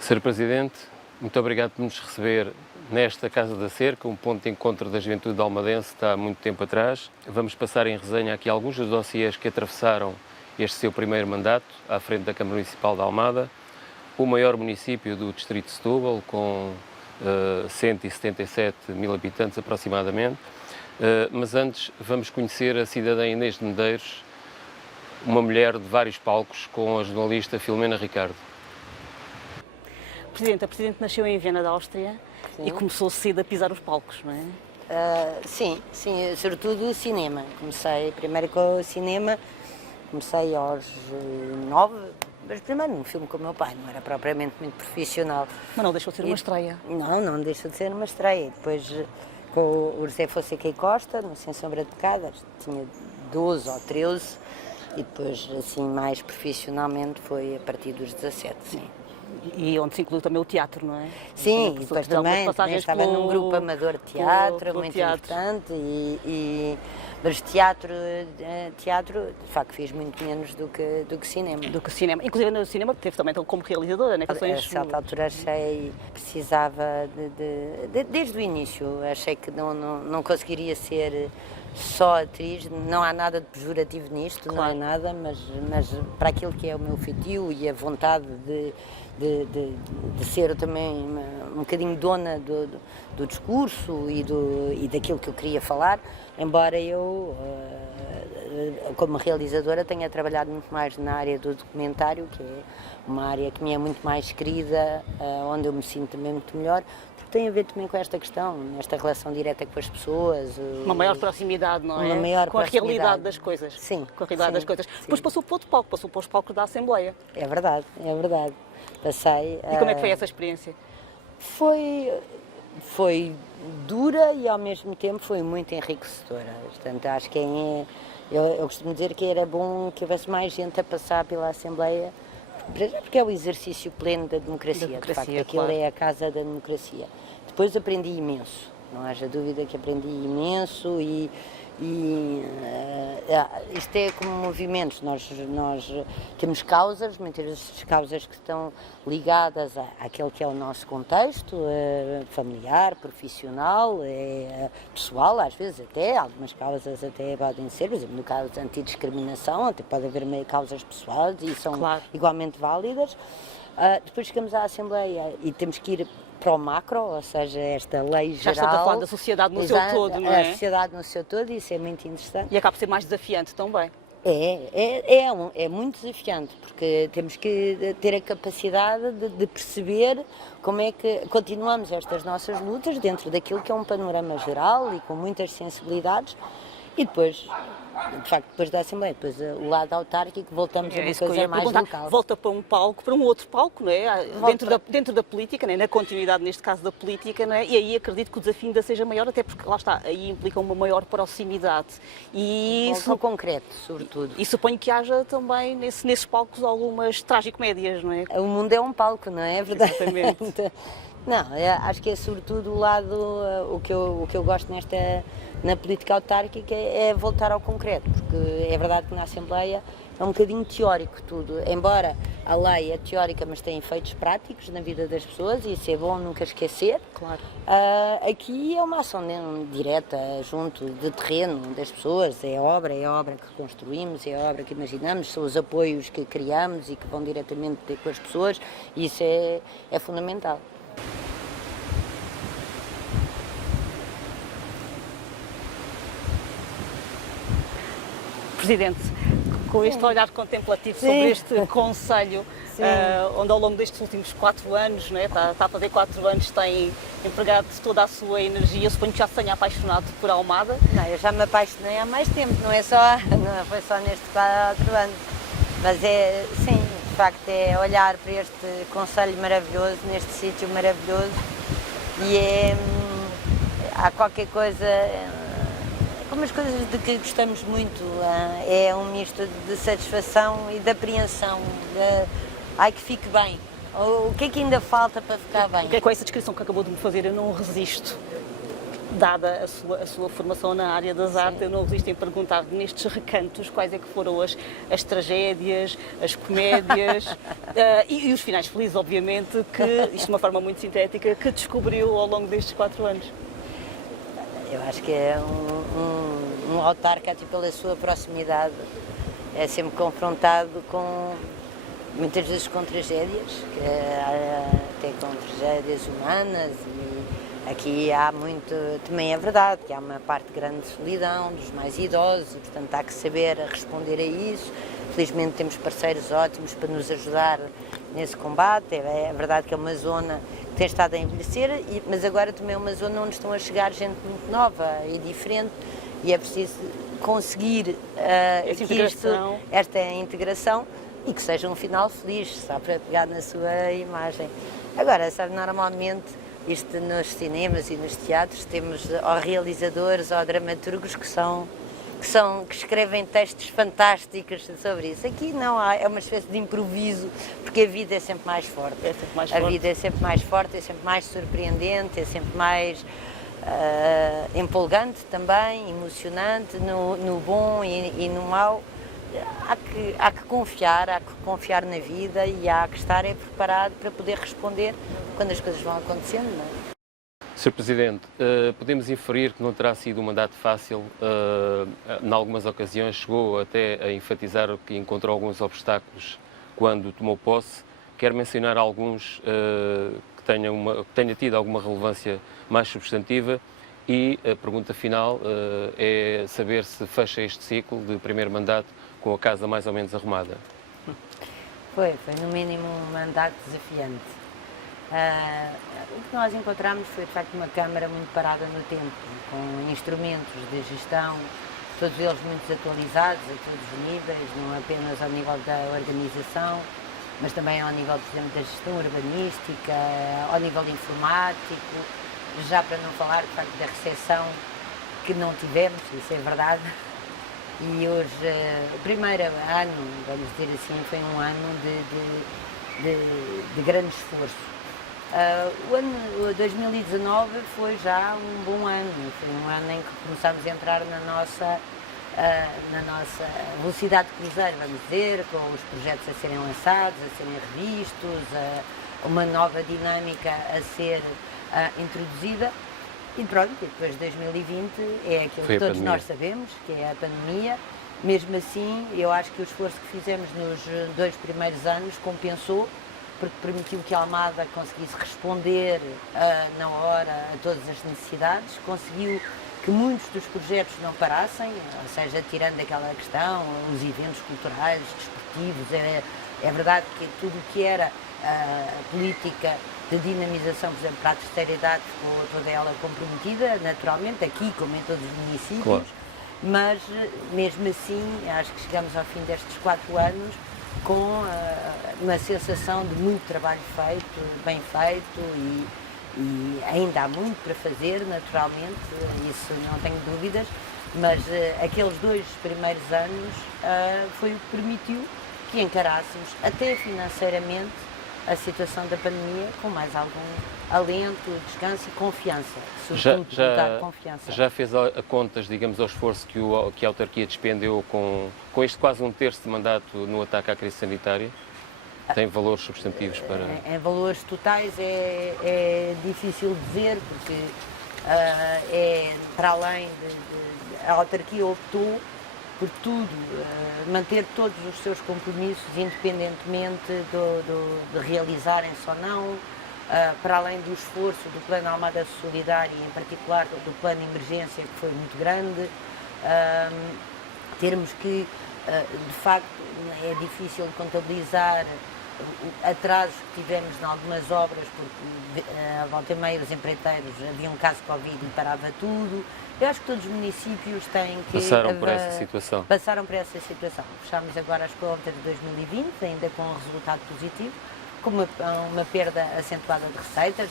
Sr. Presidente, muito obrigado por nos receber nesta Casa da Cerca, um ponto de encontro da juventude almadense está há muito tempo atrás. Vamos passar em resenha aqui alguns dos dossiês que atravessaram este seu primeiro mandato à frente da Câmara Municipal de Almada, o maior município do distrito de Setúbal, com 177 mil habitantes aproximadamente. Mas antes vamos conhecer a cidadã Inês de Medeiros, uma mulher de vários palcos, com a jornalista Filomena Ricardo. Presidente, a Presidente nasceu em Viena da Áustria. Sim. E começou cedo a pisar os palcos, não é? Sim, sobretudo o cinema. Comecei primeiro com o cinema, comecei aos 9, mas primeiro num filme com o meu pai, não era propriamente muito profissional. Mas não deixou de ser uma estreia? Não deixou de ser uma estreia. Depois com o José Fonseca e Costa, no Sem Sombra de Pecados, tinha 12 ou 13, e depois assim mais profissionalmente foi a partir dos 17, sim. E onde se inclui também o teatro, não é? Sim, e depois também estava num grupo amador de teatro, muito importante, mas teatro, de facto, fiz muito menos do que cinema. Inclusive no cinema teve também como realizadora, né? A certa altura achei que precisava desde o início, achei que não conseguiria ser só atriz, não há nada de pejorativo nisto, claro. Não é nada, mas para aquilo que é o meu feitio e a vontade de ser também um bocadinho dona do discurso e daquilo que eu queria falar, embora eu, como realizadora, tenha trabalhado muito mais na área do documentário, que é uma área que me é muito mais querida, onde eu me sinto também muito melhor, porque tem a ver também com esta questão, esta relação direta com as pessoas. Uma maior proximidade, não é? Uma maior com a realidade das coisas. Sim. Com a realidade das coisas. Depois passou para outro palco, passou para os palcos da Assembleia. É verdade. Passei. E como é que foi essa experiência? Foi dura e ao mesmo tempo foi muito enriquecedora. Portanto, acho que eu costumo dizer que era bom que houvesse mais gente a passar pela Assembleia, porque é o exercício pleno da democracia, de facto, aquilo claro. É a casa da democracia. Depois aprendi imenso, não haja dúvida que aprendi imenso e isto é como movimentos, nós temos causas, muitas vezes causas que estão ligadas àquele que é o nosso contexto, familiar, profissional, pessoal, às vezes até, algumas causas até podem ser, por exemplo, no caso de antidiscriminação, até pode haver meio causas pessoais e são claro. Igualmente válidas. Depois chegamos à Assembleia e temos que ir para o macro, ou seja, esta lei geral. Já estamos a falar da sociedade no seu todo, não é? A sociedade no seu todo, isso é muito interessante. E acaba por ser mais desafiante também. É muito desafiante, porque temos que ter a capacidade de perceber como é que continuamos estas nossas lutas dentro daquilo que é um panorama geral e com muitas sensibilidades. E depois, de facto, depois da Assembleia, depois o lado autárquico, voltamos a uma coisa mais local. Volta para um palco, para um outro palco, não é? Dentro da política, não é? Na continuidade, neste caso, da política, não é? E aí acredito que o desafio ainda seja maior, até porque, lá está, aí implica uma maior proximidade. E isso concreto, sobretudo. E suponho que haja também, nesses palcos, algumas tragicomédias, não é? O mundo é um palco, não é? Verdade? Exatamente. Não, acho que é sobretudo o lado, o que eu gosto na política autárquica é voltar ao concreto, porque é verdade que na Assembleia é um bocadinho teórico tudo, embora a lei é teórica, mas tem efeitos práticos na vida das pessoas e isso é bom nunca esquecer. Claro. Aqui é uma ação direta, junto de terreno das pessoas, é obra que construímos, é a obra que imaginamos, são os apoios que criamos e que vão diretamente ter com as pessoas e isso é fundamental. Presidente, com este olhar contemplativo sobre este Conselho, onde ao longo destes últimos 4 anos, não é? está a fazer 4 anos, tem empregado toda a sua energia, eu suponho que já se tenha apaixonado por Almada. Não, eu já me apaixonei há mais tempo, não foi só nestes 4 anos, mas sim, de facto é olhar para este Conselho maravilhoso, neste sítio maravilhoso e há qualquer coisa... Como as coisas de que gostamos muito, é um misto de satisfação e de apreensão, ai que fique bem, O que é que ainda falta para ficar bem? O que é com essa descrição que acabou de me fazer? Eu não resisto, dada a sua formação na área das artes, eu não resisto em perguntar nestes recantos quais é que foram as tragédias, as comédias e os finais felizes, obviamente, que, isto de uma forma muito sintética, que descobriu ao longo destes 4 anos. Eu acho que é um autarca, pela sua proximidade, é sempre confrontado com, muitas vezes com tragédias, até com tragédias humanas, e aqui há muito, também é verdade, que há uma parte grande de solidão dos mais idosos, e portanto há que saber responder a isso. Felizmente temos parceiros ótimos para nos ajudar nesse combate. É verdade que é uma zona que tem estado a envelhecer, mas agora também é uma zona onde estão a chegar gente muito nova e diferente, e é preciso conseguir esta integração e que seja um final feliz, só para pegar na sua imagem. Agora, sabe, normalmente, isto nos cinemas e nos teatros, temos ou realizadores ou dramaturgos que escrevem textos fantásticos sobre isso. Aqui não há, é uma espécie de improviso, porque a vida é sempre mais forte. A vida é sempre mais forte, é sempre mais surpreendente, é sempre mais empolgante também, emocionante, no bom e no mau. Há que confiar na vida, e há que estar preparado para poder responder quando as coisas vão acontecendo, não é? Sr. Presidente, podemos inferir que não terá sido um mandato fácil. Em algumas ocasiões chegou até a enfatizar que encontrou alguns obstáculos quando tomou posse. Quer mencionar alguns que tenha tido alguma relevância mais substantiva? E a pergunta final é saber se fecha este ciclo de primeiro mandato com a casa mais ou menos arrumada. Foi no mínimo um mandato desafiante. O que nós encontramos foi de facto uma Câmara muito parada no tempo, com instrumentos de gestão, todos eles muito desatualizados a todos os níveis, não apenas ao nível da organização, mas também ao nível, por exemplo, da gestão urbanística, ao nível informático, já para não falar de facto da recepção que não tivemos, isso é verdade. E hoje, o primeiro ano, vamos dizer assim, foi um ano de grande esforço. O ano 2019 foi já um bom ano, foi um ano em que começámos a entrar na nossa velocidade de cruzeiro, vamos dizer, com os projetos a serem lançados, a serem revistos, uma nova dinâmica a ser introduzida. E pronto, depois de 2020 é aquilo que todos nós sabemos, que é a pandemia. Mesmo assim, eu acho que o esforço que fizemos nos 2 primeiros anos compensou, porque permitiu que a Almada conseguisse responder na hora a todas as necessidades, conseguiu que muitos dos projetos não parassem, ou seja, tirando aquela questão, os eventos culturais, desportivos. É verdade que tudo o que era política de dinamização, por exemplo, para a terceira idade, ficou toda ela comprometida, naturalmente, aqui como em todos os municípios, claro. Mas mesmo assim, acho que chegamos ao fim destes 4 anos com uma sensação de muito trabalho feito, bem feito, e ainda há muito para fazer, naturalmente, isso não tenho dúvidas, mas aqueles 2 primeiros anos foi o que permitiu que encarássemos, até financeiramente, a situação da pandemia com mais algum alento, descanso e confiança. Confiança. Já fez a contas, digamos, ao esforço que a autarquia despendeu com este quase 1/3 de mandato no ataque à crise sanitária? Tem valores substantivos para... Em valores totais é difícil dizer, porque para além a autarquia optou por tudo, manter todos os seus compromissos, independentemente de realizarem-se ou não, para além do esforço do Plano Almada Solidária, em particular do Plano de Emergência, que foi muito grande, termos que, de facto, é difícil contabilizar atrasos que tivemos em algumas obras, porque volta e meia os empreiteiros, havia um caso de Covid e parava tudo. Eu acho que todos os municípios têm que... Passaram por essa situação. Passaram por essa situação. Fechámos agora as contas de 2020, ainda com um resultado positivo, com uma perda acentuada de receitas,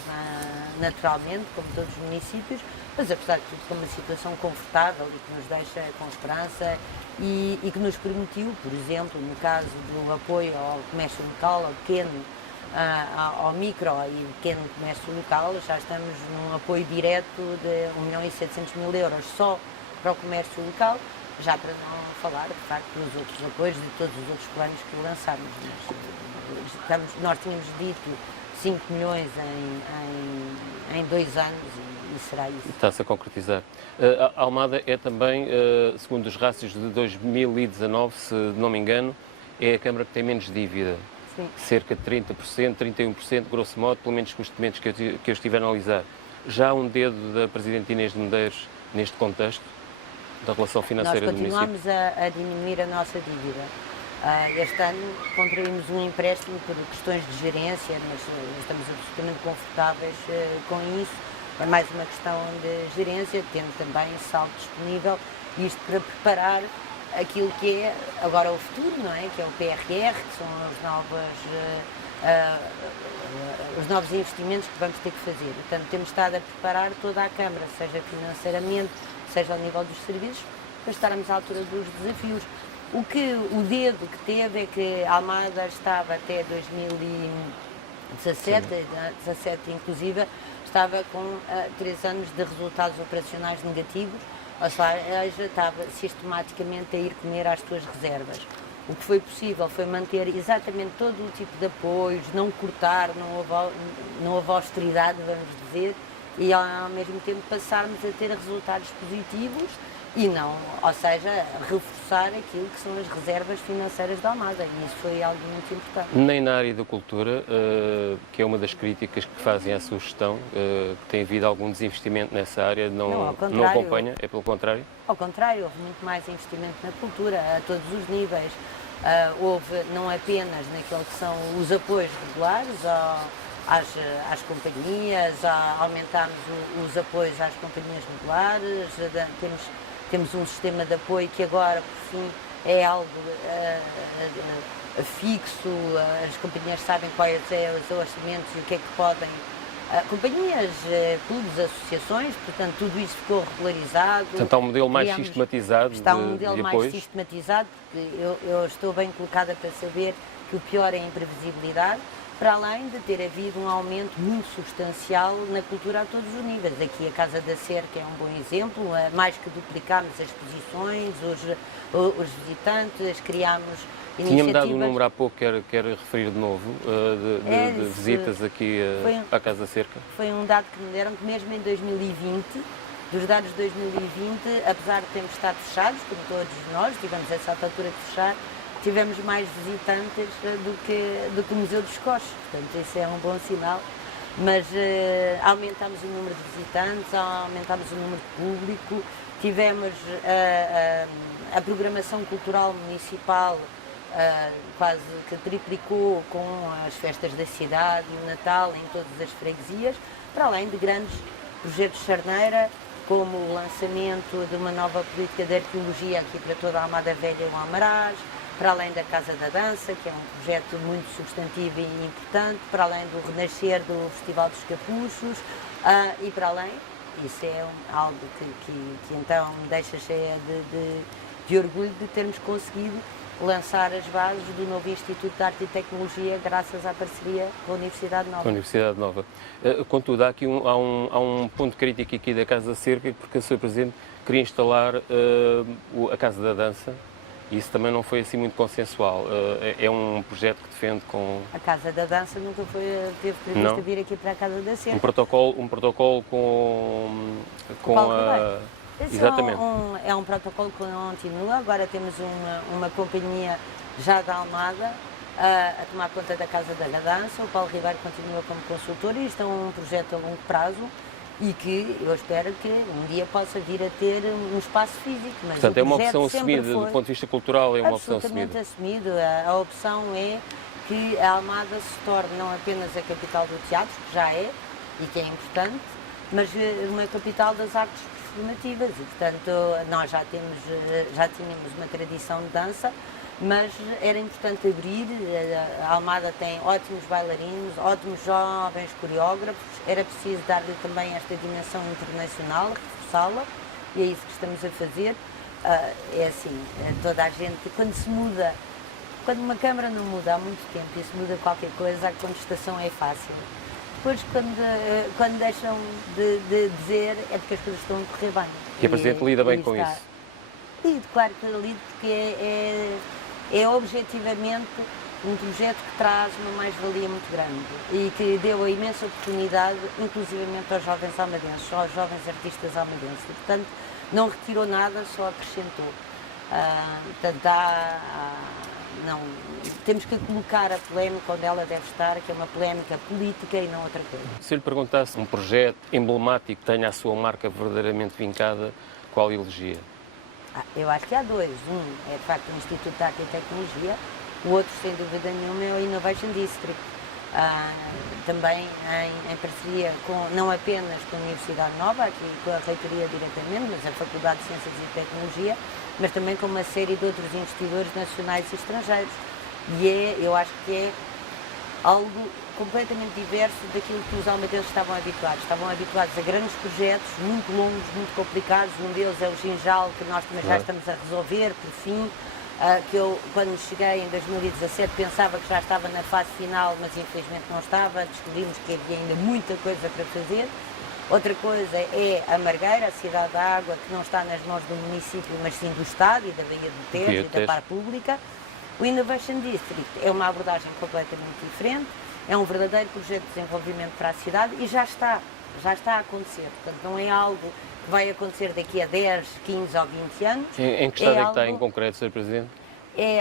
naturalmente, como todos os municípios, mas apesar de tudo com uma situação confortável e que nos deixa com esperança e que nos permitiu, por exemplo, no caso do apoio ao comércio local, ao pequeno ao micro e pequeno comércio local, já estamos num apoio direto de 1.700.000 euros só para o comércio local, já para não falar, de facto, dos outros apoios, de todos os outros planos que lançámos. Nós tínhamos dito 5 milhões em 2 anos e será isso. Está-se a concretizar. A Almada é também, segundo os rácios de 2019, se não me engano, é a Câmara que tem menos dívida. Sim. Cerca de 30%, 31%, grosso modo, pelo menos com os documentos que eu estive a analisar. Já há um dedo da Presidente Inês de Medeiros neste contexto da relação financeira do município? Nós continuamos a diminuir a nossa dívida. Este ano contraímos um empréstimo por questões de gerência, mas estamos absolutamente confortáveis com isso. É mais uma questão de gerência, tendo também saldo disponível, isto para preparar aquilo que é agora o futuro, não é? Que é o PRR, que são os novos investimentos que vamos ter que fazer. Portanto, temos estado a preparar toda a Câmara, seja financeiramente, seja ao nível dos serviços, para estarmos à altura dos desafios. O dedo que teve é que a Almada estava até 2017 inclusive, estava com 3 anos de resultados operacionais negativos, ou seja, estava sistematicamente a ir comer às suas reservas. O que foi possível foi manter exatamente todo o tipo de apoios, não cortar, não houve austeridade, vamos dizer, e ao mesmo tempo passarmos a ter resultados positivos e não, ou seja, reforçar aquilo que são as reservas financeiras da Almada, e isso foi algo muito importante. Nem na área da cultura, que é uma das críticas que fazem à sua gestão, que tem havido algum desinvestimento nessa área, não acompanha, é pelo contrário? Ao contrário, houve muito mais investimento na cultura, a todos os níveis. Houve não apenas naquilo que são os apoios regulares às companhias, aumentámos os apoios às companhias regulares, temos um sistema de apoio que agora, por fim, é algo fixo, as companhias sabem quais são os orçamentos e o que é que podem. Companhias, clubes, associações, portanto, tudo isso ficou regularizado. Portanto, há um modelo mais sistematizado de apoios? Está um modelo mais sistematizado, porque eu estou bem colocada para saber que o pior é a imprevisibilidade, para além de ter havido um aumento muito substancial na cultura a todos os níveis. Aqui a Casa da Cerca é um bom exemplo, mais que duplicámos as exposições, os visitantes, criámos iniciativas. Tinha-me dado um número há pouco, quero referir de novo, de visitas aqui à Casa da Cerca. Foi um dado que me deram, que mesmo em 2020, dos dados de 2020, apesar de termos estado fechados, como todos nós, tivemos essa altura de fechar, tivemos mais visitantes do que o Museu dos Coches, portanto isso é um bom sinal, mas aumentámos o número de visitantes, aumentámos o número de público, tivemos a programação cultural municipal quase que triplicou com as festas da cidade e o Natal em todas as freguesias, para além de grandes projetos de charneira, como o lançamento de uma nova política de arqueologia aqui para toda a Almada Velha e o Almaraz, para além da Casa da Dança, que é um projeto muito substantivo e importante, para além do renascer do Festival dos Capuchos, e para além, isso é algo que então me deixa cheia de orgulho de termos conseguido lançar as bases do novo Instituto de Arte e Tecnologia graças à parceria com a Universidade Nova. Com a Universidade Nova. Contudo, há aqui há um ponto crítico aqui da Casa da Cerca, porque o Sr. Presidente queria instalar a Casa da Dança, e isso também não foi assim muito consensual. É um projeto que defende com... A Casa da Dança nunca teve previsto vir aqui para a Casa da Cerca. Um protocolo com a... Exatamente. É um protocolo que continua. Agora temos uma companhia já da Almada a tomar conta da Casa da Dança. O Paulo Ribeiro continua como consultor e isto é um projeto a longo prazo e que eu espero que um dia possa vir a ter um espaço físico. Mas portanto, é uma opção assumida, do ponto de vista cultural, é uma opção assumida. Absolutamente assumida. A opção é que a Almada se torne não apenas a capital do teatro, que já é e que é importante, mas uma capital das artes performativas e, portanto, nós já tínhamos uma tradição de dança, mas era importante abrir. A Almada tem ótimos bailarinos, ótimos jovens coreógrafos, era preciso dar-lhe também esta dimensão internacional, reforçá-la, e é isso que estamos a fazer. É assim, toda a gente, quando se muda quando uma Câmara não muda há muito tempo e se muda qualquer coisa, a contestação é fácil. Depois, quando deixam de dizer, é porque as coisas estão a correr bem. E a Presidente lida bem com isso? Lido, claro que lido, porque é objetivamente um projeto que traz uma mais-valia muito grande e que deu a imensa oportunidade, inclusivamente aos jovens almadenses, aos jovens artistas almadenses. E, portanto, não retirou nada, só acrescentou. Portanto, não, temos que colocar a polémica onde ela deve estar, que é uma polémica política e não outra coisa. Se eu lhe perguntasse um projeto emblemático que tenha a sua marca verdadeiramente vincada, qual elegia? Eu acho que há dois. Um é, de facto, o Instituto de Arte e Tecnologia, o outro, sem dúvida nenhuma, é o Innovation District. Também em parceria não apenas com a Universidade Nova, aqui com a reitoria diretamente, mas a Faculdade de Ciências e Tecnologia, mas também com uma série de outros investidores nacionais e estrangeiros. E eu acho que é algo completamente diverso daquilo que os almadenses estavam habituados. Estavam habituados a grandes projetos, muito longos, muito complicados. Um deles é o Ginjal, que nós também já estamos a resolver, por fim. Que eu, quando cheguei em 2017, pensava que já estava na fase final, mas infelizmente não estava. Descobrimos que havia ainda muita coisa para fazer. Outra coisa é a Margueira, a Cidade da Água, que não está nas mãos do município, mas sim do Estado e da Baía do Tejo e da Par Pública. O Innovation District é uma abordagem completamente diferente, é um verdadeiro projeto de desenvolvimento para a cidade e já está a acontecer. Portanto, não é algo que vai acontecer daqui a 10, 15 ou 20 anos. Em que estado é que está em concreto, Sr. Presidente?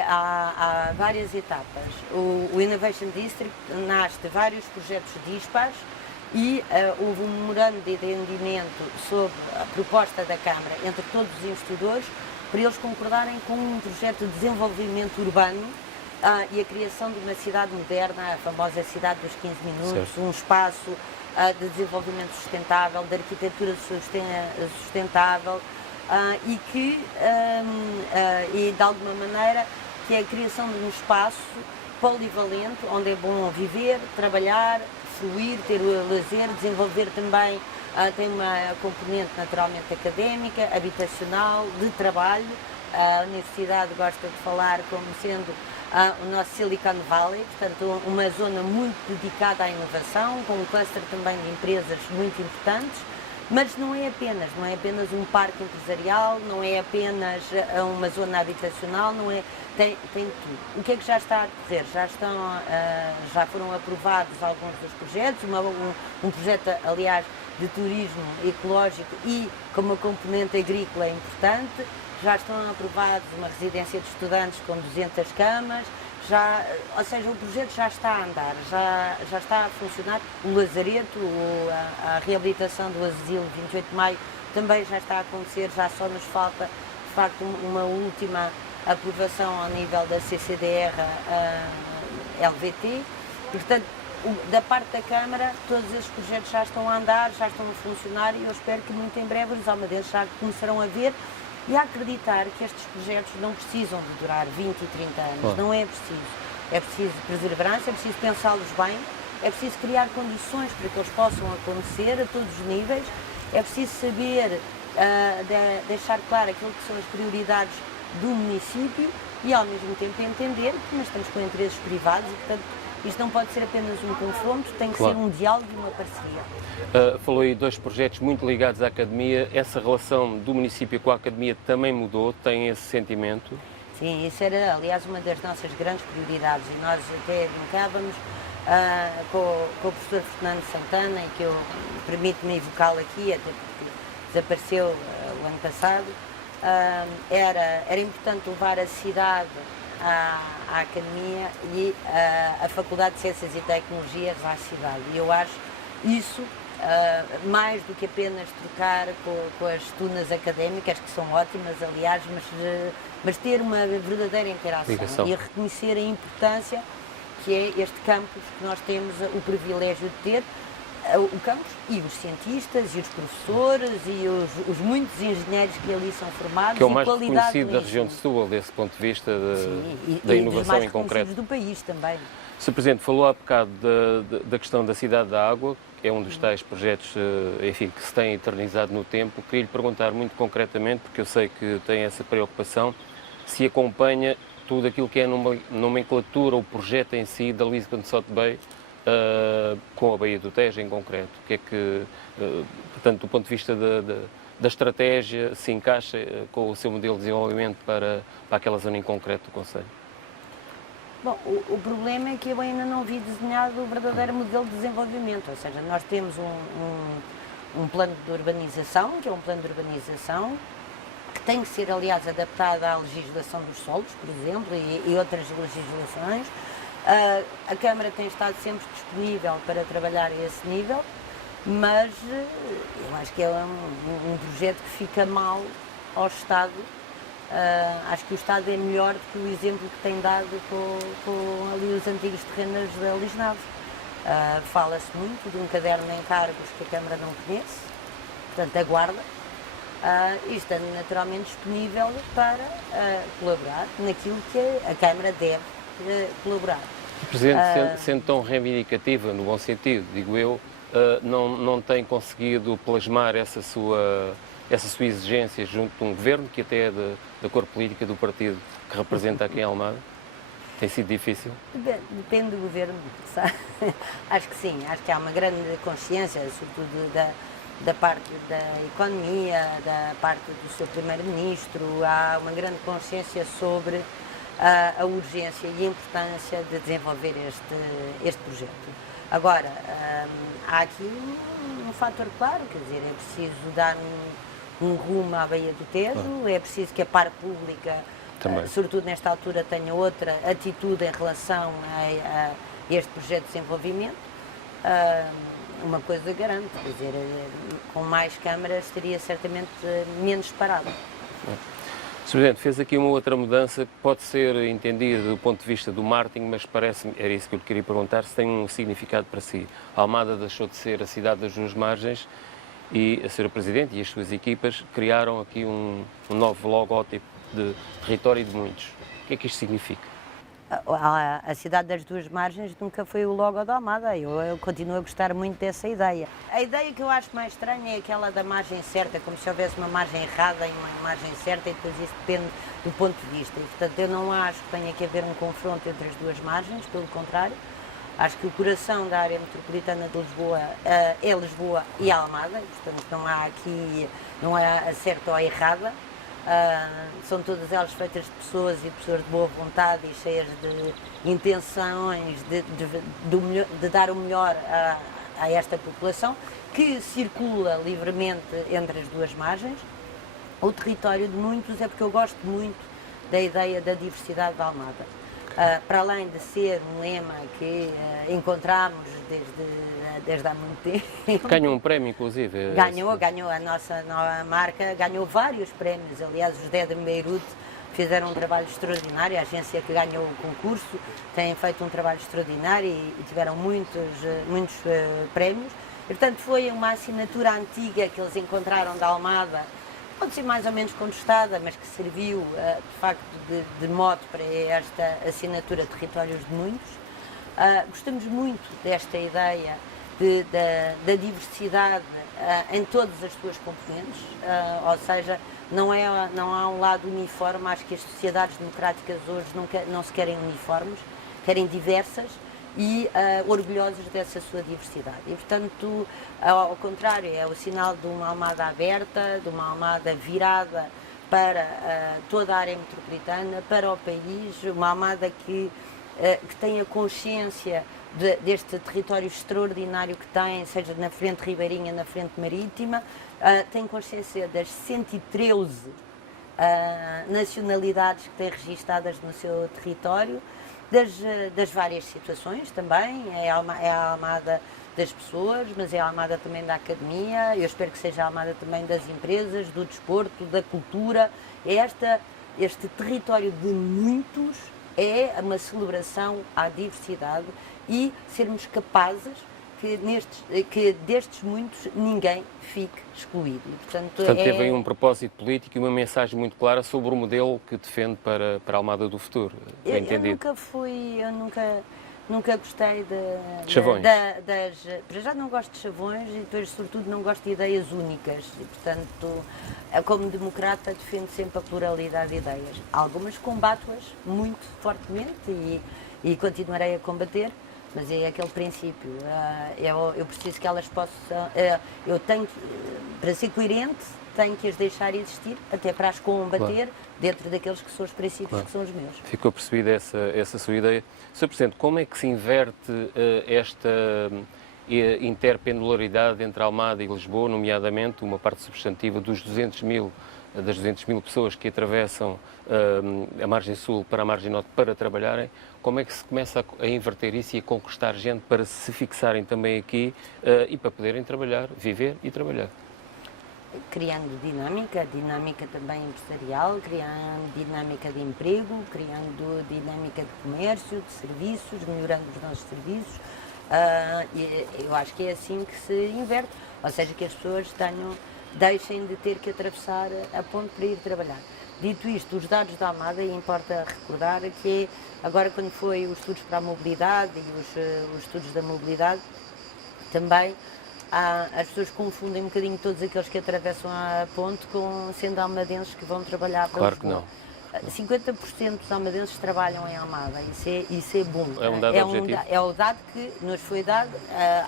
Há várias etapas. O Innovation District nasce de vários projetos dispares e houve um memorando de entendimento sobre a proposta da Câmara entre todos os investidores para eles concordarem com um projeto de desenvolvimento urbano e a criação de uma cidade moderna, a famosa cidade dos 15 minutos, certo. Um espaço de desenvolvimento sustentável, de arquitetura sustentável e de alguma maneira que é a criação de um espaço polivalente onde é bom viver, trabalhar, fluir, ter o lazer, desenvolver também, tem uma componente naturalmente académica, habitacional, de trabalho. A Universidade gosta de falar como sendo o nosso Silicon Valley, portanto uma zona muito dedicada à inovação, com um cluster também de empresas muito importantes, mas não é apenas um parque empresarial, não é apenas uma zona habitacional, tem tudo. O que é que já está a decorrer? Já foram aprovados alguns dos projetos, um projeto, aliás, de turismo ecológico e com uma componente agrícola importante. Já estão aprovados uma residência de estudantes com 200 camas, ou seja, o projeto já está a andar, já está a funcionar. O Lazareto, a reabilitação do Asilo 28 de Maio também já está a acontecer, já só nos falta, de facto, uma última aprovação ao nível da CCDR LVT. E, portanto, da parte da Câmara, todos esses projetos já estão a andar, já estão a funcionar e eu espero que muito em breve os almadenses já começarão a ver e a acreditar que estes projetos não precisam de durar 20 e 30 anos, claro. Não é preciso. É preciso perseverança, é preciso pensá-los bem, é preciso criar condições para que eles possam acontecer a todos os níveis, é preciso saber deixar claro aquilo que são as prioridades do município e ao mesmo tempo entender que nós estamos com interesses privados e, portanto, isto não pode ser apenas um confronto, tem que ser um diálogo e uma parceria. Falou aí de dois projetos muito ligados à academia. Essa relação do município com a academia também mudou? Tem esse sentimento? Sim, isso era, aliás, uma das nossas grandes prioridades e nós até brincávamos com o professor Fernando Santana, e que eu permito-me evocá-lo aqui, até porque desapareceu o ano passado. Era importante levar a cidade à Academia e a Faculdade de Ciências e Tecnologias à cidade. E eu acho isso mais do que apenas trocar com as tunas académicas, que são ótimas, aliás, mas ter uma verdadeira interação e reconhecer a importância que é este campus que nós temos o privilégio de ter, o campus e os cientistas e os professores e os muitos engenheiros que ali são formados. Que é o mais reconhecido da região de Setúbal, desse ponto de vista da inovação em concreto. Do país também. Sr. Presidente, falou há bocado da questão da Cidade da Água, que é um dos tais projetos, enfim, que se tem eternizado no tempo. Queria lhe perguntar muito concretamente, porque eu sei que tem essa preocupação, se acompanha tudo aquilo que é nomenclatura, o projeto em si da Lisbon South Bay, com a Baía do Tejo em concreto. O que é que, portanto, do ponto de vista da estratégia, se encaixa com o seu modelo de desenvolvimento para aquela zona em concreto do Conselho? Bom, o problema é que eu ainda não vi desenhado o verdadeiro modelo de desenvolvimento, ou seja, nós temos um plano de urbanização, que é um plano de urbanização que tem que ser, aliás, adaptado à legislação dos solos, por exemplo, e outras legislações. A Câmara tem estado sempre disponível para trabalhar a esse nível, mas eu acho que é um projeto que fica mal ao Estado. Acho que o Estado é melhor do que o exemplo que tem dado com ali os antigos terrenos da Lisnave. Fala-se muito de um caderno de encargos que a Câmara não conhece, portanto aguarda, e estando naturalmente disponível para colaborar naquilo que a Câmara deve colaborar. O Presidente, sendo tão reivindicativa, no bom sentido, digo eu, não tem conseguido plasmar essa sua exigência junto de um governo que até é da cor política do partido que representa aqui em Almada? Tem sido difícil? Depende do governo, sabe? Acho que sim, acho que há uma grande consciência, sobretudo da parte da economia, da parte do seu primeiro-ministro, há uma grande consciência sobre a urgência e a importância de desenvolver este projeto. Agora, há aqui um fator claro, quer dizer, é preciso dar um rumo à Baía do Tejo, é preciso que a par pública, sobretudo nesta altura, tenha outra atitude em relação a este projeto de desenvolvimento. Uma coisa garanto, quer dizer, com mais câmaras teria certamente menos parado. Sr. Presidente, fez aqui uma outra mudança que pode ser entendida do ponto de vista do marketing, mas parece-me, era isso que eu lhe queria perguntar, se tem um significado para si. A Almada deixou de ser a cidade das duas margens e a Sra. Presidente e as suas equipas criaram aqui um novo logótipo de território de muitos. O que é que isto significa? A cidade das duas margens nunca foi o logo da Almada, eu continuo a gostar muito dessa ideia. A ideia que eu acho mais estranha é aquela da margem certa, como se houvesse uma margem errada e uma margem certa, e depois isso depende do ponto de vista. E, portanto, eu não acho que tenha que haver um confronto entre as duas margens, pelo contrário. Acho que o coração da área metropolitana de Lisboa é Lisboa e a Almada, e, portanto não há a certa ou a errada. São todas elas feitas de pessoas e pessoas de boa vontade e cheias de intenções de dar o melhor a esta população que circula livremente entre as duas margens. O território de muitos é porque eu gosto muito da ideia da diversidade da Almada. Para além de ser um lema que encontramos desde há muito tempo. Ganhou um prémio, inclusive. Ganhou a nossa nova marca, ganhou vários prémios. Aliás, os José de Beirute fizeram um trabalho extraordinário, a agência que ganhou o concurso tem feito um trabalho extraordinário e tiveram muitos prémios. Portanto, foi uma assinatura antiga que eles encontraram da Almada, pode ser mais ou menos contestada, mas que serviu, de facto, de mote para esta assinatura Territórios de Muitos. Gostamos muito desta ideia da diversidade em todas as suas componentes, ou seja, não há um lado uniforme. Acho que as sociedades democráticas hoje não se querem uniformes, querem diversas e orgulhosos dessa sua diversidade. E, portanto, ao contrário, é o sinal de uma Almada aberta, de uma Almada virada para toda a área metropolitana, para o país, uma Almada que tenha consciência deste território extraordinário que tem, seja na frente ribeirinha, na frente marítima, tem consciência das 113 nacionalidades que tem registadas no seu território, das várias situações também. É a Almada das pessoas, mas é a Almada também da academia, eu espero que seja a Almada também das empresas, do desporto, da cultura. Este território de muitos é uma celebração à diversidade e sermos capazes que destes muitos ninguém fique excluído. Portanto, teve aí um propósito político e uma mensagem muito clara sobre o modelo que defende para a Almada do futuro. Eu nunca Nunca gostei Chavões. para já não gosto de chavões e depois, sobretudo, não gosto de ideias únicas. E, portanto, como democrata, defendo sempre a pluralidade de ideias. Algumas combato-as muito fortemente e continuarei a combater, mas é aquele princípio. Eu preciso que elas possam. Eu tenho, para ser coerente, tenho que as deixar existir, até para as combater, dentro daqueles que são os princípios que são os meus. Ficou percebida essa sua ideia. Sr. Presidente, como é que se inverte esta interpendularidade entre Almada e Lisboa, nomeadamente uma parte substantiva das 200 mil pessoas que atravessam a margem sul para a margem norte para trabalharem? Como é que se começa a inverter isso e a conquistar gente para se fixarem também aqui e para poderem trabalhar, viver e trabalhar? Criando dinâmica também empresarial, criando dinâmica de emprego, criando dinâmica de comércio, de serviços, melhorando os nossos serviços. Eu acho que é assim que se inverte, ou seja, que as pessoas deixem de ter que atravessar a ponte para ir trabalhar. Dito isto, os dados da Almada, importa recordar que agora quando foi os estudos para a mobilidade e os estudos da mobilidade, também as pessoas confundem um bocadinho todos aqueles que atravessam a ponte sendo almadenses que vão trabalhar para Claro Lisboa. que não. 50% dos almadenses trabalham em Almada, isso é bom. É um dado objetivo. É o dado que nos foi dado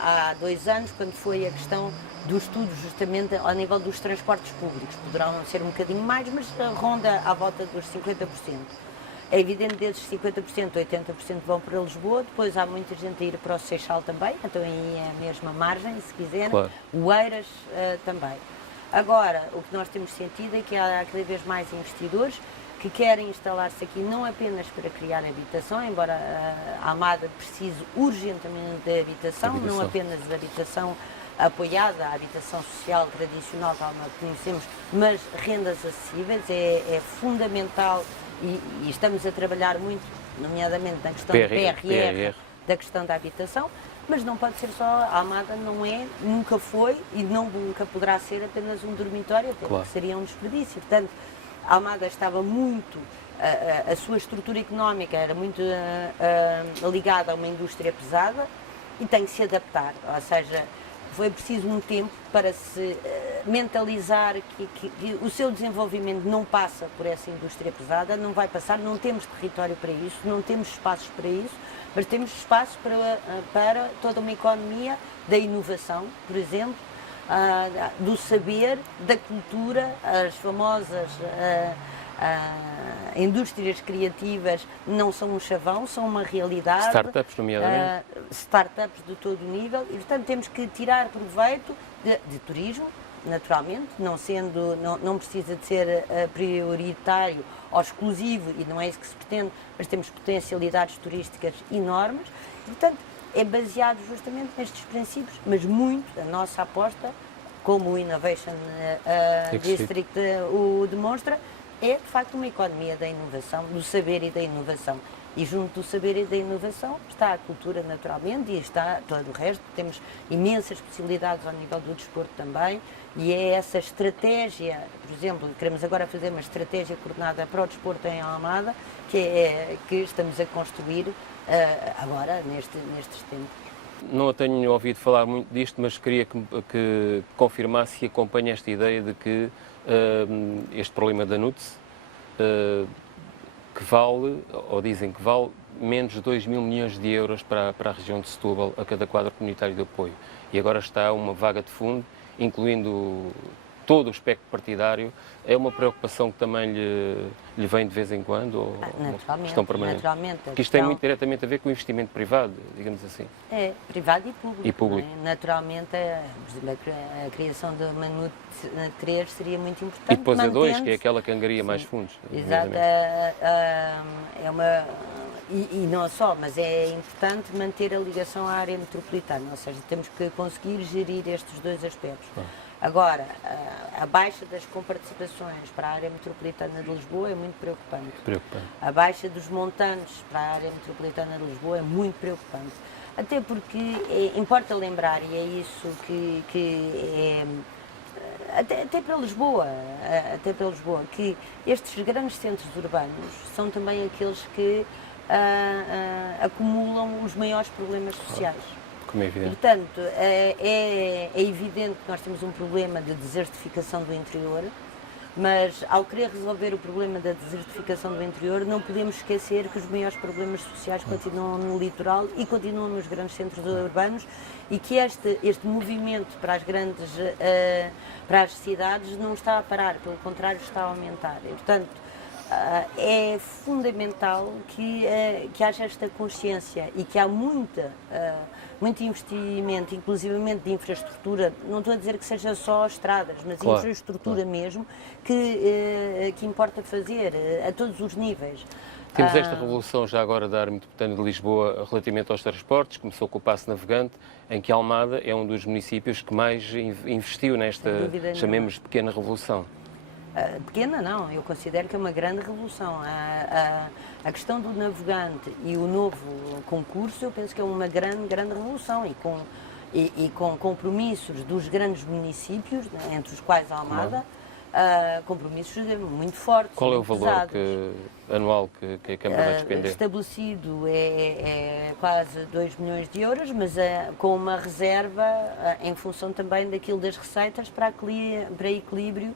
há 2 anos, quando foi a questão do estudo justamente ao nível dos transportes públicos. Poderão ser um bocadinho mais, mas ronda à volta dos 50%. É evidente que desses 50%, 80% vão para Lisboa, depois há muita gente a ir para o Seixal também, então aí é a mesma margem, se quiserem, claro. O Eiras também. Agora, o que nós temos sentido é que há cada vez mais investidores que querem instalar-se aqui não apenas para criar habitação, embora a Almada precise urgentemente de habitação, não apenas de habitação apoiada, a habitação social tradicional tal como a conhecemos, mas rendas acessíveis, é fundamental. E estamos a trabalhar muito, nomeadamente na questão do PRR, da questão da habitação, mas não pode ser só, a Almada não é, nunca foi e nunca poderá ser apenas um dormitório, até porque seria um desperdício. Portanto, a Almada estava muito, a sua estrutura económica era muito ligada a uma indústria pesada e tem que se adaptar, ou seja, foi preciso um tempo para se mentalizar que o seu desenvolvimento não passa por essa indústria pesada, não vai passar, não temos território para isso, não temos espaços para isso, mas temos espaço para toda uma economia da inovação, por exemplo, do saber, da cultura, as famosas indústrias criativas não são um chavão, são uma realidade. Startups, nomeadamente. Startups de todo o nível e, portanto, temos que tirar proveito de turismo, naturalmente, não precisa de ser prioritário ou exclusivo e não é isso que se pretende, mas temos potencialidades turísticas enormes. Portanto, é baseado justamente nestes princípios, mas muito a nossa aposta, como o Innovation District o demonstra, é de facto uma economia da inovação, do saber e da inovação. E junto do saber e da inovação está a cultura naturalmente e está todo o resto. Temos imensas possibilidades ao nível do desporto também e é essa estratégia, por exemplo, queremos agora fazer uma estratégia coordenada para o desporto em Almada, que estamos a construir agora nestes tempos. Não a tenho ouvido falar muito disto, mas queria que confirmasse e acompanhe esta ideia de que este problema da NUTS, que vale, ou dizem que vale, menos de 2 mil milhões de euros para a região de Setúbal a cada quadro comunitário de apoio. E agora está uma vaga de fundo, incluindo todo o espectro partidário. É uma preocupação que também lhe vem de vez em quando? Ou uma questão permanente? Naturalmente. Que isto tem muito diretamente a ver com o investimento privado, digamos assim. É, privado e público. E público. É? Naturalmente, por exemplo, a criação de uma NUT 3 seria muito importante. E depois a 2, que é aquela que angria mais fundos. Exato. E não só, mas é importante manter a ligação à área metropolitana, ou seja, temos que conseguir gerir estes dois aspectos. Agora, a baixa das comparticipações para a área metropolitana de Lisboa é muito preocupante. A baixa dos montantes para a área metropolitana de Lisboa é muito preocupante. Até porque importa lembrar, e é isso que é, até para Lisboa, que estes grandes centros urbanos são também aqueles que acumulam os maiores problemas sociais. Como é evidente. Portanto, é evidente que nós temos um problema de desertificação do interior, mas ao querer resolver o problema da desertificação do interior, não podemos esquecer que os maiores problemas sociais continuam no litoral e continuam nos grandes centros urbanos, e que este movimento para as cidades não está a parar, pelo contrário está a aumentar. E, portanto, é fundamental que haja esta consciência e que há muito investimento, inclusivamente de infraestrutura, não estou a dizer que seja só estradas, mas claro, infraestrutura mesmo, que importa fazer a todos os níveis. Temos esta revolução já agora da área metropolitana de Lisboa relativamente aos transportes, começou com o passo navegante, em que Almada é um dos municípios que mais investiu nesta, chamemos, pequena revolução. Pequena não, eu considero que é uma grande revolução. A questão do navegante e o novo concurso, eu penso que é uma grande revolução, e com compromissos dos grandes municípios, entre os quais a Almada, compromissos muito fortes. Qual é o valor anual que a Câmara vai despender? Estabelecido é quase 2 milhões de euros, mas com uma reserva em função também daquilo das receitas para equilíbrio,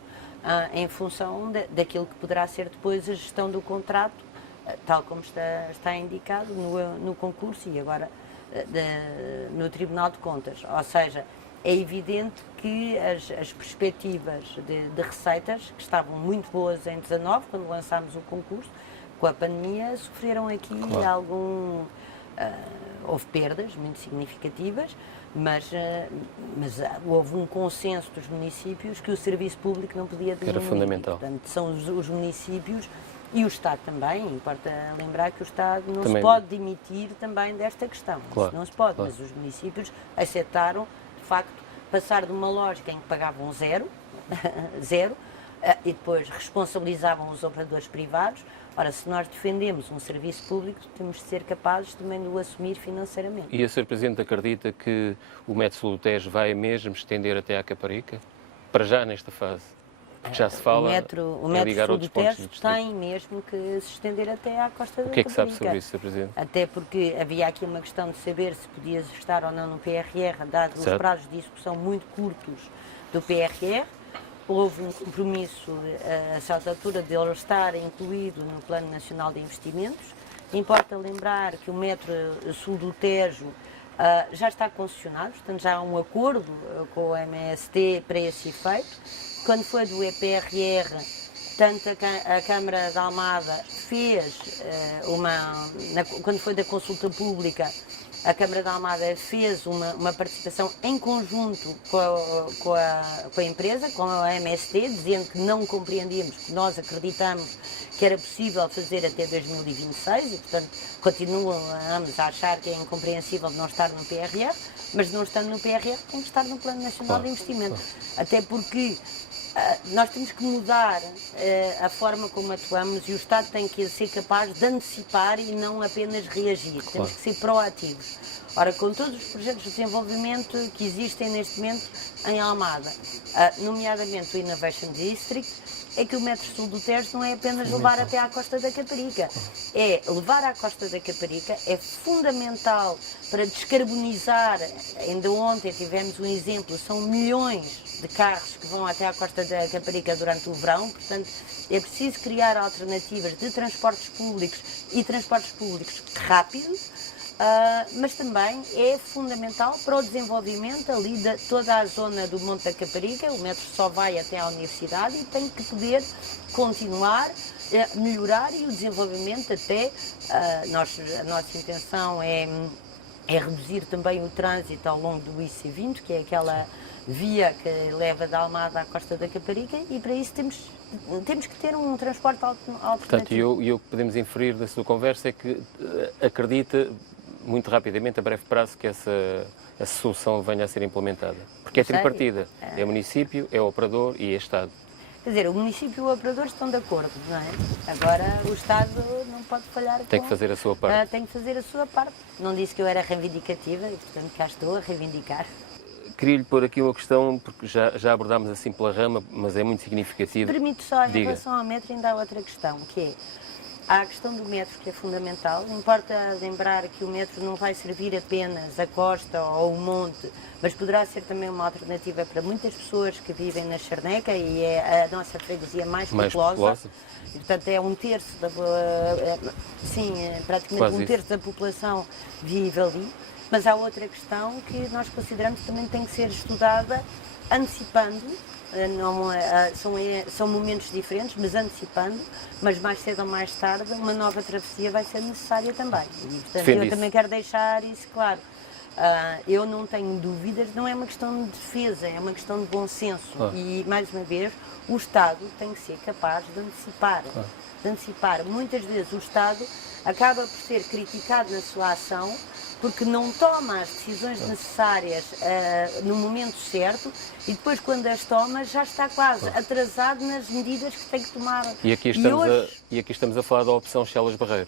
em função daquilo que poderá ser depois a gestão do contrato, tal como está indicado no concurso e agora no Tribunal de Contas. Ou seja, é evidente que as perspectivas de receitas, que estavam muito boas em 19, quando lançámos o concurso, com a pandemia, sofreram aqui houve perdas muito significativas, mas houve um consenso dos municípios que o serviço público não podia diminuir. Era fundamental. Portanto, são os municípios e o Estado também. Importa lembrar que o Estado não se pode dimitir também desta questão. Claro, Isso não se pode, claro. mas os municípios aceitaram, de facto, passar de uma lógica em que pagavam zero, e depois responsabilizavam os operadores privados. Ora, se nós defendemos um serviço público, temos de ser capazes também de o assumir financeiramente. E a Sr. Presidente acredita que o Metro Sul do Tejo vai mesmo estender até à Caparica? Para já, nesta fase? Porque já se fala o em metro ligar sul outros do pontos Tejo do distrito. tem mesmo que se estender até à costa da Caparica. O que é que sabe sobre isso, Sr. Presidente? Até porque havia aqui uma questão de saber se podia estar ou não no PRR, dado os prazos de execução muito curtos do PRR. Houve um compromisso a certa altura de ele estar incluído no Plano Nacional de Investimentos. Importa lembrar que o metro sul do Tejo já está concessionado, portanto já há um acordo com o MST para esse efeito. Quando foi do EPRR, tanto a Câmara de Almada fez quando foi da consulta pública, a Câmara de Almada fez uma participação em conjunto com a empresa, com a MST, dizendo que não compreendíamos, que nós acreditamos que era possível fazer até 2026 e, portanto, continuamos a achar que é incompreensível não estar no PRR, mas não estando no PRR, tem que estar no Plano Nacional de Investimento. Até porque nós temos que mudar a forma como atuamos e o Estado tem que ser capaz de antecipar e não apenas reagir. Temos que ser proativos. Ora, com todos os projetos de desenvolvimento que existem neste momento em Almada, nomeadamente o Innovation District, é que o Metro Sul do Tejo não é apenas levar até à costa da Caparica. Levar à costa da Caparica é fundamental para descarbonizar. Ainda ontem tivemos um exemplo, são milhões de carros que vão até à costa da Caparica durante o verão, portanto é preciso criar alternativas de transportes públicos e transportes públicos rápidos, mas também é fundamental para o desenvolvimento ali de toda a zona do Monte da Caparica. O metro só vai até à universidade e tem que poder continuar a melhorar e o desenvolvimento até, a nossa intenção é reduzir também o trânsito ao longo do IC20, que é aquela via que leva da Almada à costa da Caparica, e para isso temos que ter um transporte alternativo. Portanto, e o que podemos inferir da sua conversa é que acredita muito rapidamente, a breve prazo, que essa solução venha a ser implementada. Porque é tripartida. É município, é operador e é Estado. Quer dizer, o município e o operador estão de acordo, não é? Agora o Estado não pode falhar. Tem que fazer a sua parte. Tem que fazer a sua parte. Não disse que eu era reivindicativa e, portanto, cá estou a reivindicar. Queria-lhe pôr aqui uma questão, porque já abordámos assim pela rama, mas é muito significativo. Permite só, em relação ao metro, ainda há outra questão, que é, há a questão do metro, que é fundamental. Importa lembrar que o metro não vai servir apenas a costa ou o monte, mas poderá ser também uma alternativa para muitas pessoas que vivem na Charneca, e é a nossa freguesia mais populosa. E, portanto, é um terço da, praticamente quase um terço da população vive ali. Mas há outra questão que nós consideramos que também tem que ser estudada antecipando. São momentos diferentes, mas antecipando, mas mais cedo ou mais tarde uma nova travessia vai ser necessária também. E, portanto, eu também quero deixar isso claro. Eu não tenho dúvidas, não é uma questão de defesa, é uma questão de bom senso. E, mais uma vez, o Estado tem que ser capaz de antecipar. Muitas vezes o Estado acaba por ser criticado na sua ação porque não toma as decisões necessárias no momento certo, e depois, quando as toma, já está quase atrasado nas medidas que tem que tomar. E aqui estamos a falar da opção Chelas Barreiro.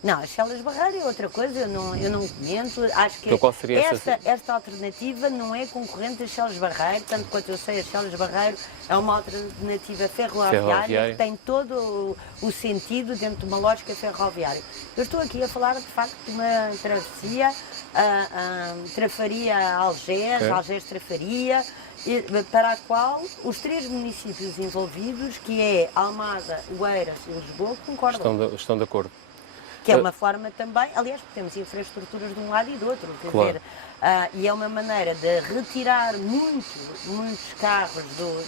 Não, as Chelas Barreiro é outra coisa, eu não comento. Acho que então, esta alternativa não é concorrente das Chelas Barreiro, tanto quanto eu sei, as Chelas Barreiro é uma alternativa ferroviária que tem todo o sentido dentro de uma lógica ferroviária. Eu estou aqui a falar, de facto, de uma travessia, Trafaria-Algés, Algés-Trafaria, para a qual os 3 municípios envolvidos, que é Almada, Oeiras e Lisboa, concordam. Estão de acordo. Que é uma forma também, aliás, temos infraestruturas de um lado e do outro, quer dizer, e é uma maneira de retirar muitos carros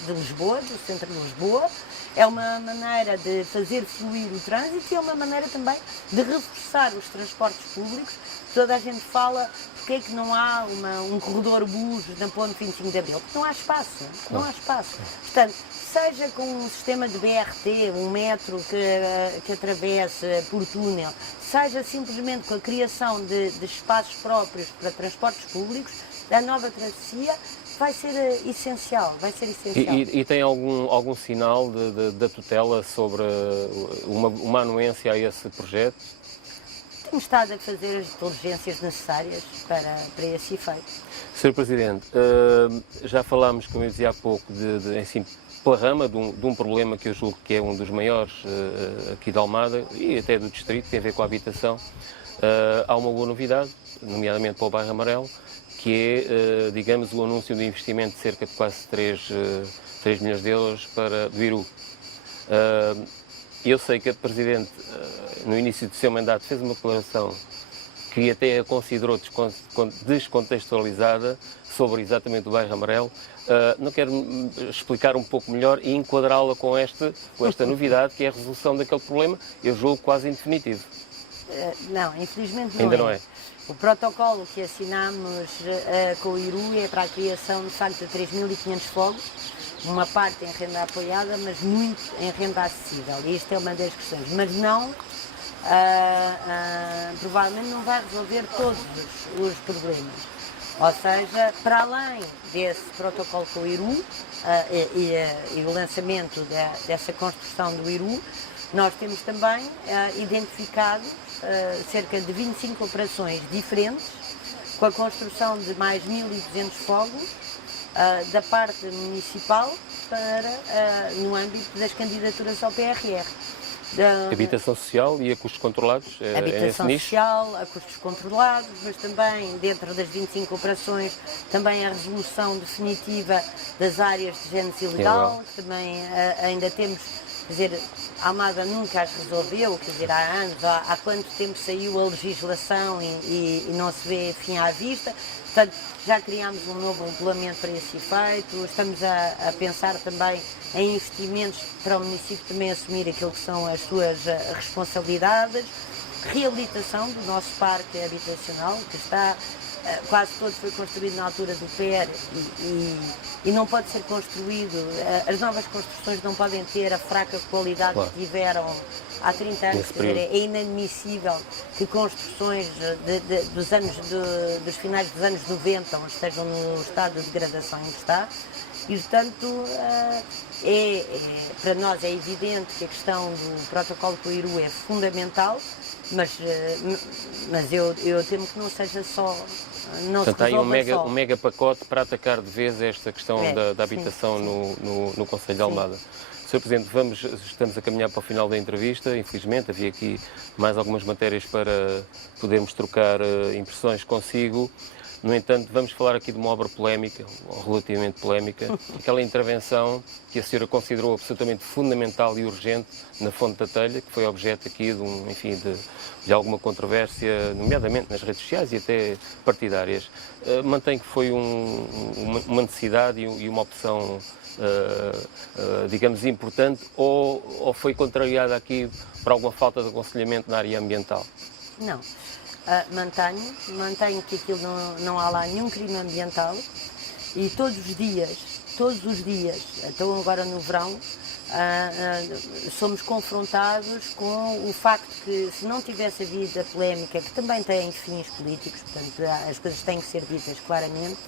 de Lisboa, do centro de Lisboa, é uma maneira de fazer fluir o trânsito e é uma maneira também de reforçar os transportes públicos. Toda a gente fala porque é que não há um corredor bus na ponte 25 de Abril, porque não há espaço, não há espaço. Portanto, seja com um sistema de BRT, um metro que atravesse por túnel, seja simplesmente com a criação de espaços próprios para transportes públicos, a nova travessia vai ser essencial. E tem algum sinal da tutela sobre uma anuência a esse projeto? Temos estado a fazer as diligências necessárias para esse efeito. Sr. Presidente, já falámos, como eu dizia há pouco, pela rama de um problema que eu julgo que é um dos maiores aqui de Almada e até do distrito, tem a ver com a habitação. Há uma boa novidade, nomeadamente para o bairro Amarelo, que é, digamos, o anúncio de investimento de cerca de quase 3 milhões de euros do Iru. Eu sei que a Presidente, no início do seu mandato, fez uma declaração que até a considerou descontextualizada sobre exatamente o bairro Amarelo. Não quero explicar um pouco melhor e enquadrá-la com esta novidade, que é a resolução daquele problema, eu julgo quase em definitivo. Não, infelizmente não. Ainda não é. O protocolo que assinamos com o Iru é para a criação, de facto, de 3.500 fogos, uma parte em renda apoiada, mas muito em renda acessível. E isto é uma das questões. Mas não, provavelmente não vai resolver todos os problemas. Ou seja, para além desse protocolo com o Iru e o lançamento dessa construção do Iru, nós temos também identificado cerca de 25 operações diferentes, com a construção de mais 1.200 fogos da parte municipal no âmbito das candidaturas ao PRR. Habitação social e a custos controlados? Habitação social, a custos controlados, mas também dentro das 25 operações, também a resolução definitiva das áreas de género ilegal, que também ainda temos. Quer dizer, a Almada nunca as resolveu, quer dizer, há anos, há quanto tempo saiu a legislação e não se vê fim à vista. Portanto, já criámos um novo regulamento para esse efeito, estamos a pensar também em investimentos para o município também assumir aquilo que são as suas responsabilidades, reabilitação do nosso parque habitacional, que está quase todo foi construído na altura do PER e não pode ser construído, as novas construções não podem ter a fraca qualidade que tiveram há 30 anos, quer dizer, é inadmissível que construções dos finais dos anos 90 estejam no estado de degradação em que está e, portanto, para nós é evidente que a questão do protocolo com o Iru é fundamental, mas eu temo que não seja só. Portanto, há aí um mega pacote para atacar de vez esta questão da habitação no Concelho de Almada. Sr. Presidente, estamos a caminhar para o final da entrevista, infelizmente, havia aqui mais algumas matérias para podermos trocar impressões consigo. No entanto, vamos falar aqui de uma obra polémica, ou relativamente polémica, aquela intervenção que a senhora considerou absolutamente fundamental e urgente na Fonte da Telha, que foi objeto aqui de alguma controvérsia, nomeadamente nas redes sociais e até partidárias. Mantém que foi uma necessidade e uma opção, digamos, importante, ou foi contrariada aqui por alguma falta de aconselhamento na área ambiental? Não. Mantenho que aquilo não há lá nenhum crime ambiental e todos os dias, então agora no verão, somos confrontados com o facto que se não tivesse havido a polémica, que também tem fins políticos, portanto as coisas têm que ser ditas claramente,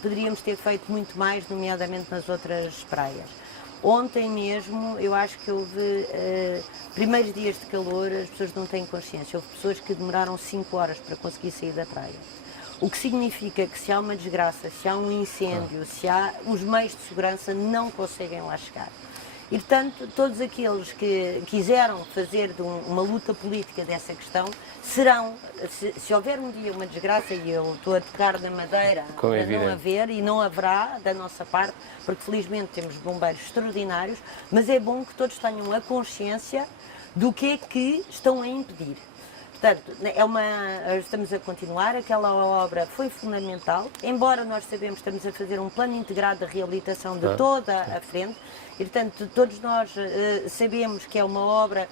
poderíamos ter feito muito mais, nomeadamente nas outras praias. Ontem mesmo, eu acho que houve primeiros dias de calor, as pessoas não têm consciência. Houve pessoas que demoraram 5 horas para conseguir sair da praia. O que significa que se há uma desgraça, se há um incêndio, se há os meios de segurança não conseguem lá chegar. E, portanto, todos aqueles que quiseram fazer de uma luta política dessa questão serão, se houver um dia uma desgraça, e eu estou a tocar na madeira para não haver, e não haverá da nossa parte, porque felizmente temos bombeiros extraordinários, mas é bom que todos tenham a consciência do que é que estão a impedir. Portanto, estamos a continuar, aquela obra foi fundamental, embora nós sabemos que estamos a fazer um plano integrado de reabilitação de toda a frente, e portanto todos nós sabemos que é uma obra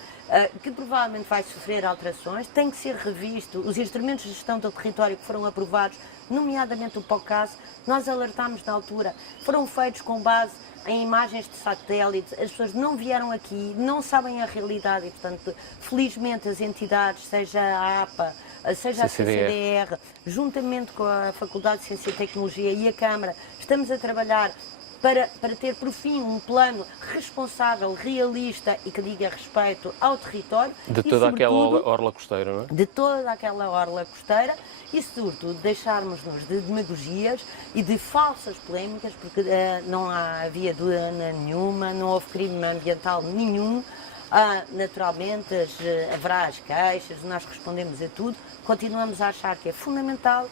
que provavelmente vai sofrer alterações, tem que ser revisto, os instrumentos de gestão do território que foram aprovados, nomeadamente o POCAS, nós alertámos na altura, foram feitos com base em imagens de satélite, as pessoas não vieram aqui, não sabem a realidade e, portanto, felizmente as entidades, seja a APA, seja a CCDR, juntamente com a Faculdade de Ciência e Tecnologia e a Câmara, estamos a trabalhar para ter, por fim, um plano responsável, realista e que diga respeito ao território. De toda aquela orla costeira, não é? De toda aquela orla costeira e, sobretudo, deixarmos-nos de demagogias e de falsas polémicas, porque não havia dúvida nenhuma, não houve crime ambiental nenhum. Naturalmente, haverá as queixas, nós respondemos a tudo, continuamos a achar que é fundamental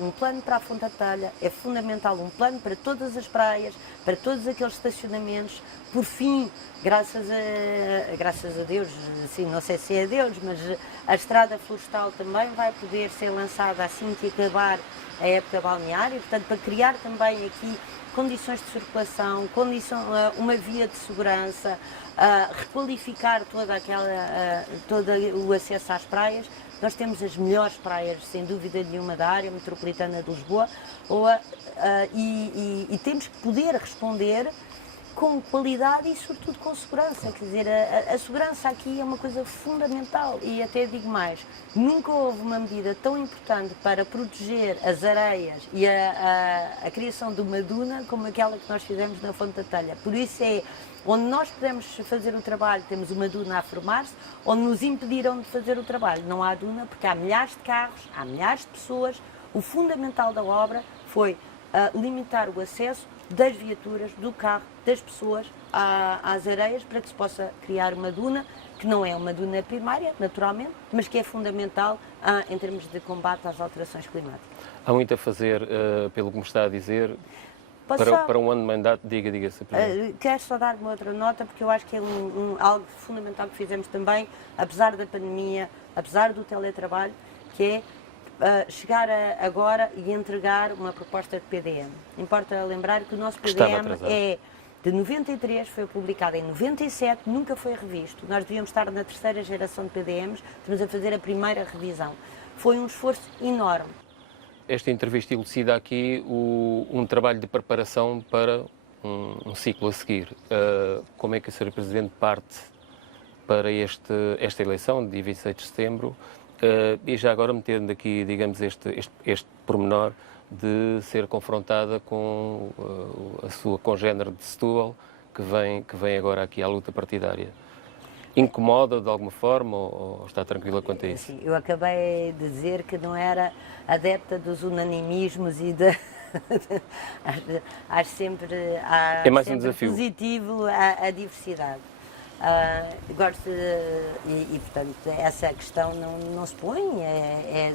um plano para a Fonte da Telha, é fundamental um plano para todas as praias, para todos aqueles estacionamentos. Por fim, graças a Deus, assim, não sei se é Deus, mas a estrada florestal também vai poder ser lançada assim que acabar a época balneária, portanto, para criar também aqui condições de circulação, uma via de segurança, requalificar todo o acesso às praias. Nós temos as melhores praias, sem dúvida nenhuma, da área metropolitana de Lisboa, e temos que poder responder com qualidade e, sobretudo, com segurança. Quer dizer, a segurança aqui é uma coisa fundamental e até digo mais, nunca houve uma medida tão importante para proteger as areias e a criação de uma duna como aquela que nós fizemos na Fonte da Telha. Por isso onde nós podemos fazer o trabalho, temos uma duna a formar-se, onde nos impediram de fazer o trabalho. Não há duna porque há milhares de carros, há milhares de pessoas. O fundamental da obra foi limitar o acesso das viaturas, do carro, das pessoas às areias para que se possa criar uma duna, que não é uma duna primária, naturalmente, mas que é fundamental em termos de combate às alterações climáticas. Há muito a fazer, pelo que me está a dizer. Para um ano de mandato, diga-se. Quero só dar uma outra nota, porque eu acho que é algo fundamental que fizemos também, apesar da pandemia, apesar do teletrabalho, que é chegar agora e entregar uma proposta de PDM. Importa lembrar que o nosso PDM é de 93, foi publicado em 97, nunca foi revisto. Nós devíamos estar na terceira geração de PDMs, estamos a fazer a primeira revisão. Foi um esforço enorme. Esta entrevista elucida aqui um trabalho de preparação para um ciclo a seguir. Como é que a Sra. Presidente parte para esta eleição de dia 26 de setembro e já agora metendo aqui, digamos, este pormenor de ser confrontada com a sua congénere de Setúbal, que vem agora aqui à luta partidária. Incomoda de alguma forma ou está tranquila quanto a isso? Sim, eu acabei de dizer que não era adepta dos unanimismos e acho sempre, É mais um sempre desafio. positivo a diversidade. Portanto, essa questão não se põe,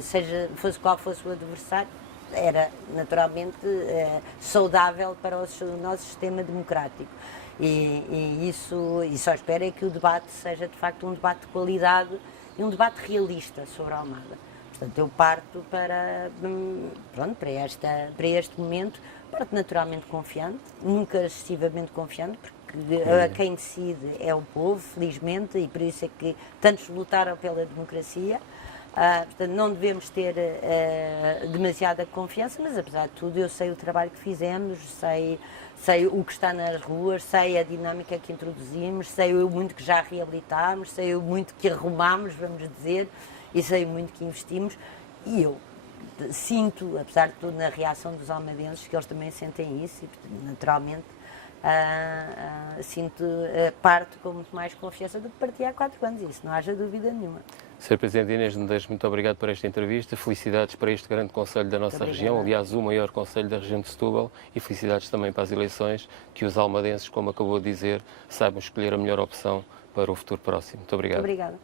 seja fosse qual fosse o adversário, era naturalmente saudável para o nosso sistema democrático. E só espero é que o debate seja de facto um debate de qualidade e um debate realista sobre a Almada. Portanto, eu parto para este momento, parto naturalmente confiante, nunca excessivamente confiante, porque quem decide é o povo, felizmente, e por isso é que tantos lutaram pela democracia. Portanto, não devemos ter demasiada confiança, mas apesar de tudo eu sei o trabalho que fizemos, sei o que está nas ruas, sei a dinâmica que introduzimos, sei o muito que já reabilitámos, sei o muito que arrumámos, vamos dizer, e sei o muito que investimos, e eu sinto, apesar de tudo, na reação dos almadenses, que eles também sentem isso, e naturalmente parto com muito mais confiança do que parti há 4 anos, isso não haja dúvida nenhuma. Sr. Presidente Inês de Medeiros, muito obrigado por esta entrevista. Felicidades para este grande concelho da nossa região, aliás, o maior concelho da região de Setúbal, e felicidades também para as eleições, que os almadenses, como acabou de dizer, saibam escolher a melhor opção para o futuro próximo. Muito obrigado. Obrigada.